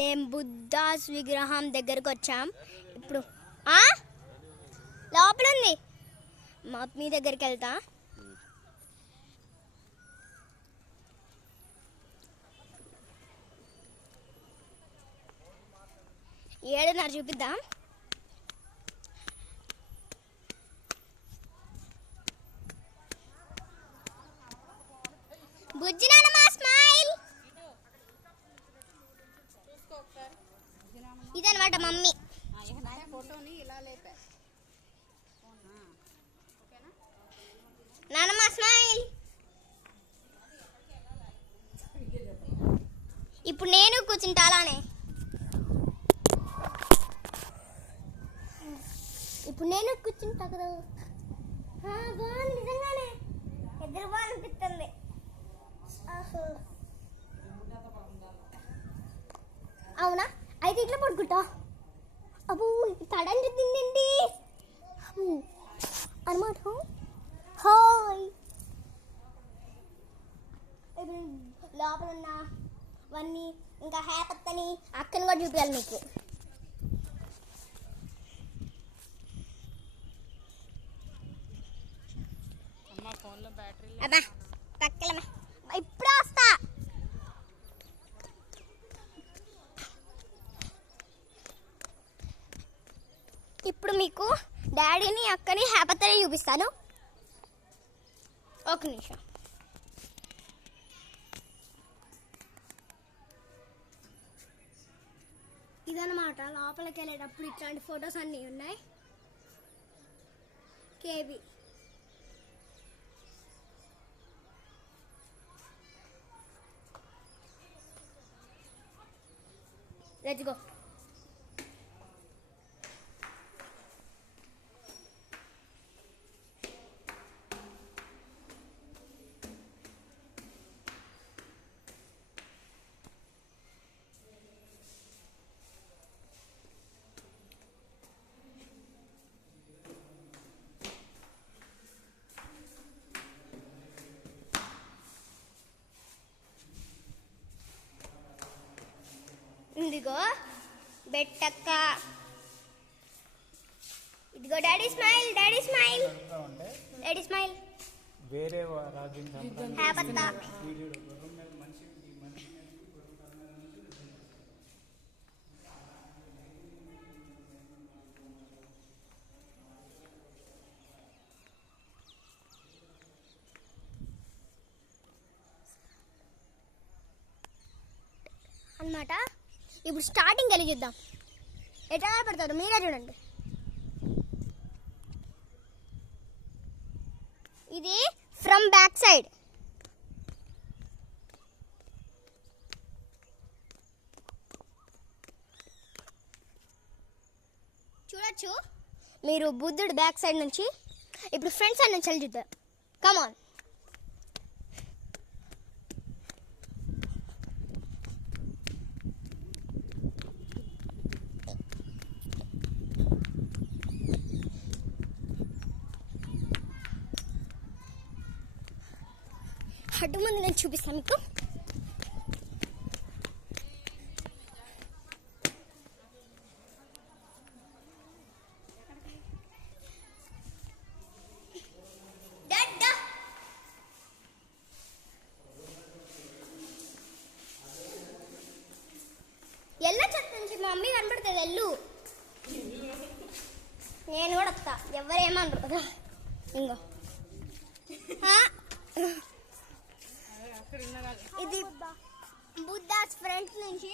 మేము బుద్ధాస్ విగ్రహం దగ్గరకు వచ్చాం. ఇప్పుడు లోపల ఉంది, మీ దగ్గరికి వెళ్తా. ఏడున్నర చూపిద్దాం. బుజ్జినానమ్మా స్మైల్. ఇదనమాట మమ్మీ. నానమ్మ స్మైల్. ఇప్పుడు నేను కూర్చుంటా అలానే. ఇప్పుడు నేను కూర్చుంటా కదా. బాగుంది నిజంగానే, ఎదురు బాగా అనిపిస్తుంది. అవునా, అయితే ఇట్లా పడుకుంటా. అబ్బో తడండి తిండి అనమాట. హాయ్, లోపల ఉన్నవన్నీ ఇంకా హ్యాపత్తని అక్కని కూడా చూపించాలి మీకు. అబ్బా పక్కలమ్మా, ఇప్పుడే వస్తా. ఇప్పుడు మీకు డాడీని అక్కని హ్యాపత్తని చూపిస్తాను. ఒక నిమిషం. ఇదన్నమాట, లోపలికి వెళ్ళేటప్పుడు ఇట్లాంటి ఫొటోస్ అన్నీ ఉన్నాయి. KB let's go. ఇదిగో బెట్టక్క, ఇదిగో daddy smile, daddy smile, daddy smile. వేరే హ్యాపత్తా. అన్నమాట. ఇప్పుడు స్టార్టింగ్ వెళ్ళి చూద్దాం. ఎట్లా పెడతారు మీరే చూడండి. ఇది ఫ్రమ్ బ్యాక్ సైడ్. చూడొచ్చు మీరు బుద్ధుడు బ్యాక్ సైడ్ నుంచి. ఇప్పుడు ఫ్రంట్ సైడ్ నుంచి వెళ్ళి చూద్దాం. కమాన్. అడ్డు ముందు నేను చూపిస్తాను మీకు. ఎల్ల చెత్త నుంచి మమ్మీ కనబడుతుంది. ఎల్లు, నేను కూడా వస్తా, ఎవరేమన్నారు కదా. ఇంకో ఇది బుద్ధాస్ ఫ్రంట్ నుంచి